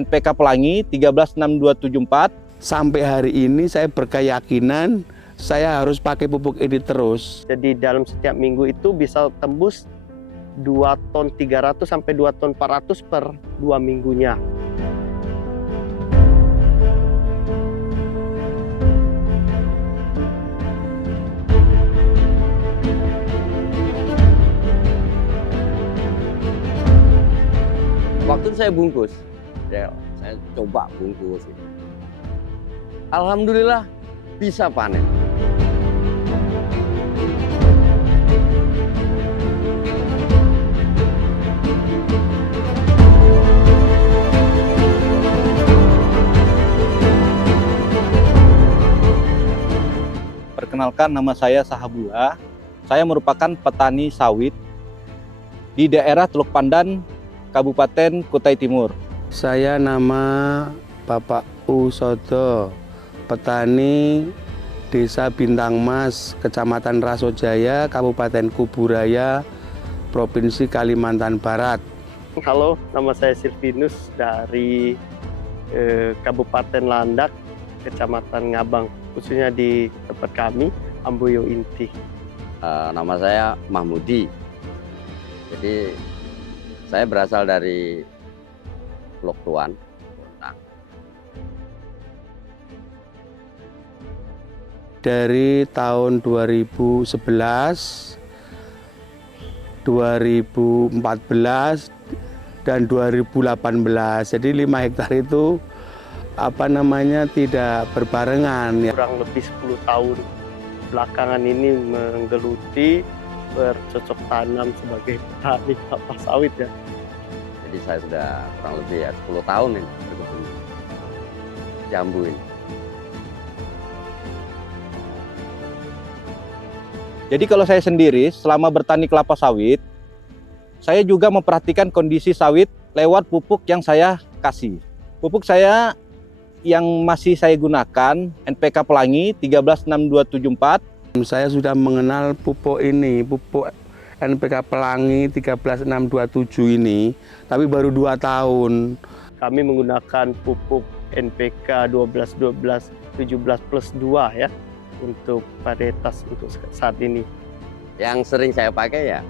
NPK Pelangi 136274. Sampai hari ini saya berkeyakinan saya harus pakai pupuk ini terus. Jadi dalam setiap minggu itu bisa tembus 2 ton 300 sampai 2 ton 400 per 2 minggunya. Waktu saya bungkus, saya coba bungkus. Alhamdulillah bisa panen. Perkenalkan, nama saya Sahabullah. Saya merupakan petani sawit di daerah Teluk Pandan, Kabupaten Kutai Timur. Saya nama Bapak Usodo, petani Desa Bintang Mas, Kecamatan Rasojaya, Kabupaten Kuburaya, Provinsi Kalimantan Barat. Halo, nama saya Silvinus dari Kabupaten Landak, Kecamatan Ngabang, khususnya di tempat kami, Amboyo Inti. Nama saya Mahmudi. Jadi saya berasal dari Lok Tuan. Dari tahun 2011, 2014, dan 2018. Jadi 5 hektar itu tidak berbarengan. Kurang lebih 10 tahun belakangan ini menggeluti bercocok tanam sebagai petani kelapa sawit ya. Jadi saya sudah kurang lebih 10 tahun ini berkebun jambu ini. Jadi kalau saya sendiri selama bertani kelapa sawit, saya juga memperhatikan kondisi sawit lewat pupuk yang saya kasih. Pupuk saya yang masih saya gunakan NPK Pelangi 136274. Saya sudah mengenal pupuk ini, pupuk NPK Pelangi 13627 ini, tapi baru 2 tahun. Kami menggunakan pupuk NPK 12-12 17+2 ya untuk varietas untuk saat ini. Yang sering saya pakai ya,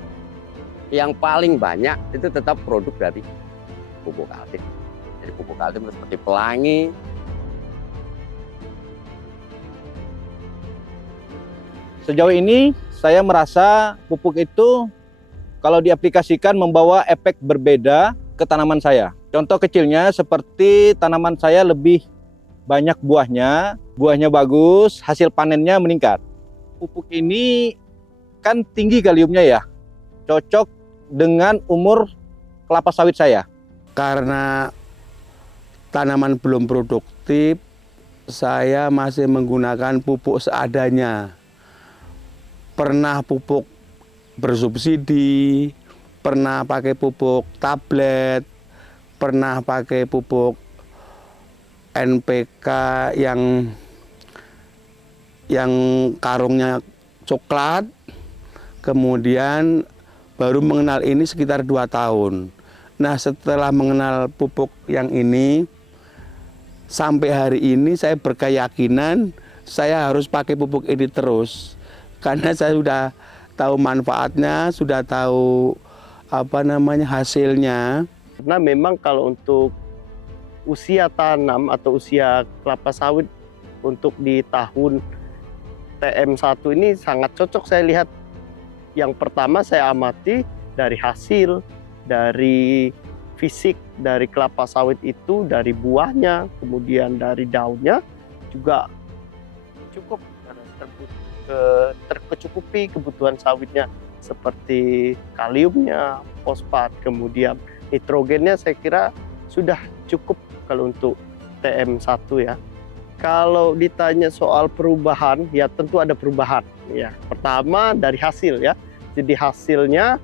yang paling banyak itu tetap produk dari pupuk Kaltim. Jadi pupuk Kaltim seperti Pelangi, Sejauh ini saya merasa pupuk itu kalau diaplikasikan membawa efek berbeda ke tanaman saya. Contoh kecilnya seperti tanaman saya lebih banyak buahnya bagus, hasil panennya meningkat. Pupuk ini kan tinggi kaliumnya ya, cocok dengan umur kelapa sawit saya. Karena tanaman belum produktif, saya masih menggunakan pupuk seadanya. Pernah pupuk bersubsidi, pernah pakai pupuk tablet, pernah pakai pupuk NPK yang karungnya coklat, kemudian baru mengenal ini sekitar 2 tahun. Nah, setelah mengenal pupuk yang ini, sampai hari ini saya berkeyakinan saya harus pakai pupuk ini terus. Karena saya sudah tahu manfaatnya, sudah tahu hasilnya. Karena memang kalau untuk usia tanam atau usia kelapa sawit untuk di tahun TM1 ini sangat cocok saya lihat. Yang pertama saya amati dari hasil, dari fisik dari kelapa sawit itu, dari buahnya, kemudian dari daunnya juga cukup tercukupi kebutuhan sawitnya seperti kaliumnya, fosfat, kemudian nitrogennya saya kira sudah cukup kalau untuk TM1 ya. Kalau ditanya soal perubahan, ya tentu ada perubahan ya. Pertama dari hasil ya. Jadi hasilnya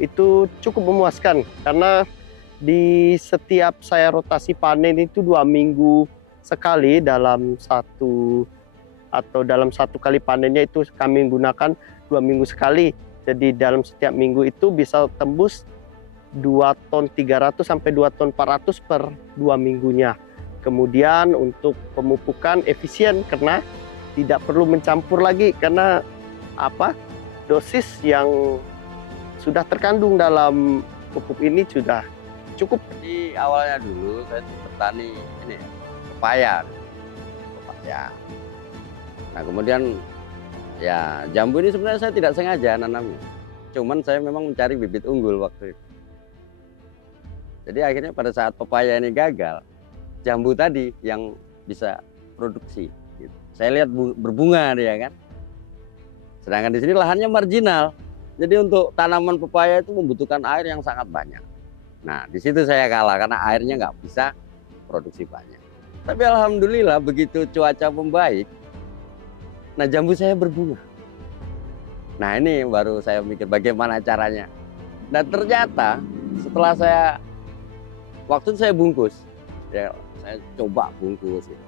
itu cukup memuaskan karena di setiap saya rotasi panen itu 2 minggu sekali dalam satu kali panennya itu kami gunakan 2 minggu sekali. Jadi dalam setiap minggu itu bisa tembus 2 ton 300 sampai 2 ton 400 per 2 minggunya. Kemudian untuk pemupukan efisien karena tidak perlu mencampur lagi karena dosis yang sudah terkandung dalam pupuk ini sudah cukup. Jadi awalnya dulu saya bertani ini ya, pepaya. Nah kemudian ya jambu ini sebenarnya saya tidak sengaja nanamnya. Cuman saya memang mencari bibit unggul waktu itu. Jadi akhirnya pada saat pepaya ini gagal, jambu tadi yang bisa produksi. Gitu. Saya lihat berbunga dia kan. Sedangkan di sini lahannya marginal. Jadi untuk tanaman pepaya itu membutuhkan air yang sangat banyak. Nah di situ saya kalah karena airnya nggak bisa produksi banyak. Tapi alhamdulillah begitu cuaca membaik, nah jambu saya berbunga. Nah ini baru saya mikir bagaimana caranya. Dan ternyata setelah waktu itu saya bungkus, ya saya coba bungkus. Gitu.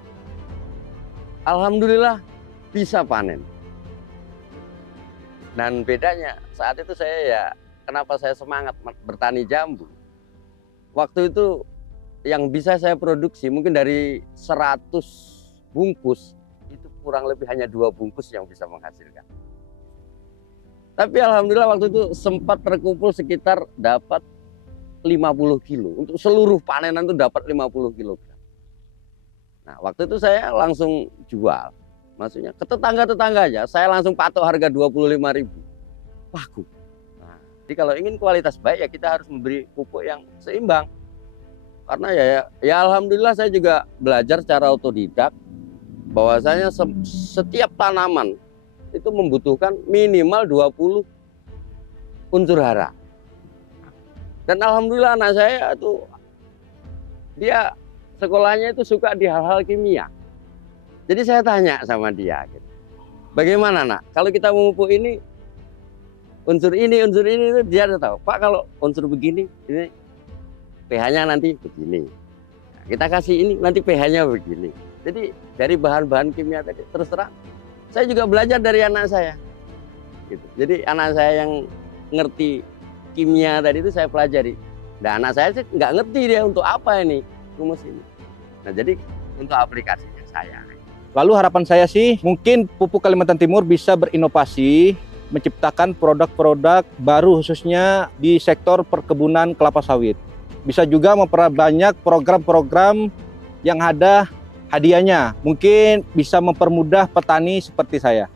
Alhamdulillah bisa panen. Dan bedanya saat itu kenapa saya semangat bertani jambu. Waktu itu yang bisa saya produksi mungkin dari 100 bungkus, itu kurang lebih hanya 2 bungkus yang bisa menghasilkan. Tapi alhamdulillah waktu itu sempat terkumpul sekitar dapat 50 kilo. Untuk seluruh panenan itu dapat 50 kilo. Nah waktu itu saya langsung jual. Maksudnya ke tetangga-tetangga aja, saya langsung patok harga 25.000. Laku. Nah, jadi kalau ingin kualitas baik ya kita harus memberi pupuk yang seimbang. Karena ya alhamdulillah saya juga belajar secara otodidak bahwasanya setiap tanaman itu membutuhkan minimal 20 unsur hara. Dan alhamdulillah anak saya itu dia sekolahnya itu suka di hal-hal kimia. Jadi saya tanya sama dia, gitu, bagaimana nak? Kalau kita memupuk ini unsur ini itu dia udah tahu. Pak kalau unsur begini ini pH-nya nanti begini. Nah, kita kasih ini nanti pH-nya begini. Jadi dari bahan-bahan kimia tadi terus terang saya juga belajar dari anak saya. Gitu. Jadi anak saya yang ngerti kimia tadi itu saya pelajari. Dan anak saya sih nggak ngerti dia untuk apa ini rumus ini. Nah jadi untuk aplikasinya saya. Lalu harapan saya sih mungkin Pupuk Kalimantan Timur bisa berinovasi, menciptakan produk-produk baru khususnya di sektor perkebunan kelapa sawit. Bisa juga memperbanyak program-program yang ada hadiahnya. Mungkin bisa mempermudah petani seperti saya.